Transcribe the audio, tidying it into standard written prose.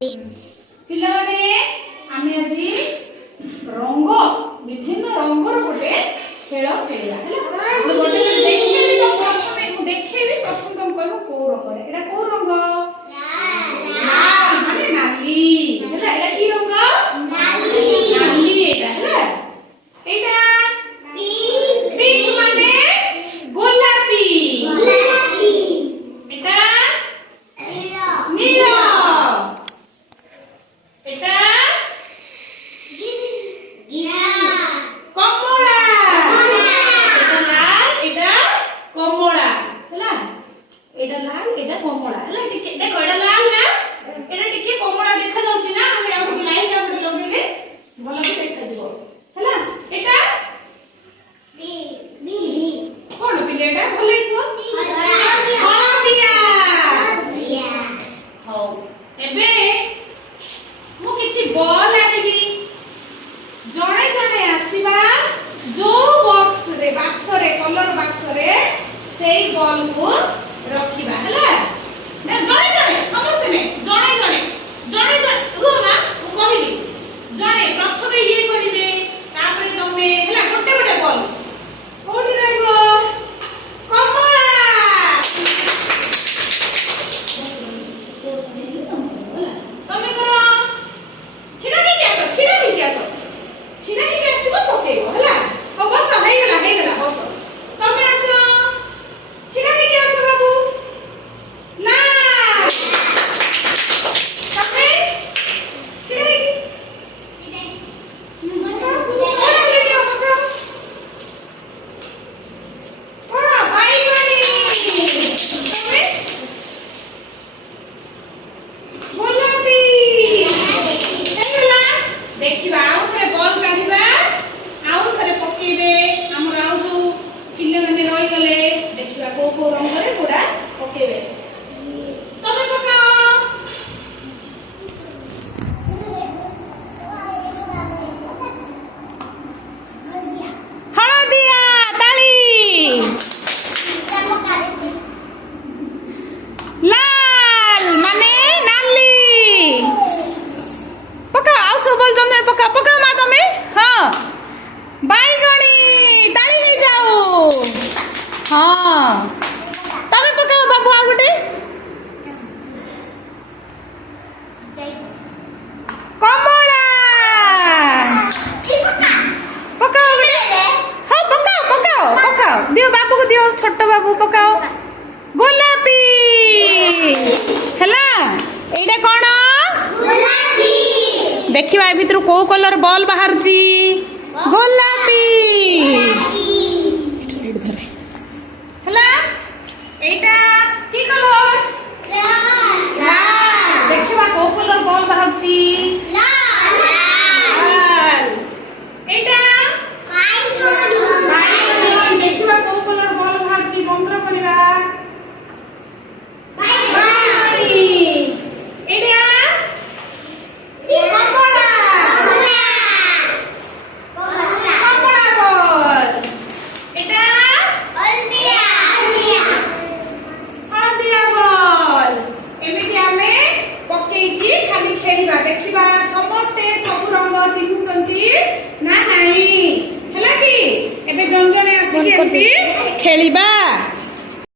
ପିଲାମାନେ ଆମେ ଆଜି ରଙ୍ଗ ବିଭିନ୍ନ ରଙ୍ଗର ଗୋଟେ ଖେଳ ଖେଳିବା ହେଲା। ଦେଖେଇବି ପ୍ରଥମେ ତମେ କହିବ କୋଉ ରଙ୍ଗରେ ଏଟା କୋଉ ରଙ୍ଗ ଲାଲ ମାନେ ନାଲି ହେଲା। ଏଟା କି ରଙ୍ଗ ନାଲି ଏଟା ହେଲା। ଏଟା ପିଙ୍କ ମାନେ ଗୋଲାପୀ ଏଟା নীল এটা কমলা এটা লাল এটা কমলা ହେଲା। এটা লাল এটা কমলা ହେଲା। ଟିକେ দেখো এটা লাল না এটা ଟିକେ কমলা দেখা যাଉଛି না। ଆମେ ଆଉ ଗୋଟେ ଲାଇନ ଟା ଗୋଟେ ଲଗେଇଲେ ଭଲ କି ଦେଖାଯିବ ହେଲା। এটা କଣ ପିଲେ ଏଟା ଭଲ ହେଇଥିବ ହଳଦିଆ। ହଉ ଏବେ ମୁଁ କିଛି ବଲ୍ ଆଣିବି ଜଣେ ଜଣେ ଆସିବା ଯୋଉ ବାକ୍ସରେ କଲର ବାକ୍ସରେ ସେଇ ବଲ୍ କୁ ରଖିବା ହେଲା। ଜଣେ ଜଣେ ସମସ୍ତେ ନେ ଜଣେ ଜଣେ ଜଣେ ଜଣେ ରୁହ ନା ମୁଁ କହିବି ଜଣେ ପ୍ରଥମେ ଇଏ କରିବେ ତାପରେ ତମେ ହେଲା ଗୋଟେ ଗୋଟେ ବଲ୍ କୋଉଠି ରହିବ କମଳା ତମେ କର ଛିଡ଼ା ହେଇକି ଆସିବ ପକେଇବ ହେଲା। ହଉ ବସ ହେଇଗଲା ବସ ତମେ ଆସ ଛିଡ଼ା ହେଇକି ଆସ ବାବୁ ଲାଲ ତମେ ଛିଡ଼ା ହେଇକି ଦେଖିବା ଆଉ ଥରେ ବଲ୍ କାଢିବା ଆଉ ଥରେ ପକେଇବେ। ଆମର ଆଉ ଯୋଉ ପିଲାମାନେ ରହିଗଲେ ଦେଖିବା କୋଉ କୋଉ ରଙ୍ଗରେ କୋଉଟା ପକେଇବେ। ତମେ ପକାଅ ହଳଦିଆ ତାଳି ଲାଲ ମାନେ ନାଲି पकाओ आउ सब बोल जंदर पकाओ पकाओ मा तमे हां बाईगणी ताली हे जाओ हां तमे पकाओ बाबू आ गुटे कमला पकाओ गुटे हां पकाओ दियो बाबू को दियो छोटो बाबू पकाओ गोलापी हला एटा कोन देखिवा ए भितर को कलर बॉल बाहर गोलापी हला एटा की कलर लाल देखिवा को कलर बॉल बाहर लाल एटा देखिवा को कलर बॉल बाहर मंत्र करिवा देखिबा समस्ते सब रंग चिन्हुचंती ना नाही हैला कि एबे जन जने आसी के खेलिबा।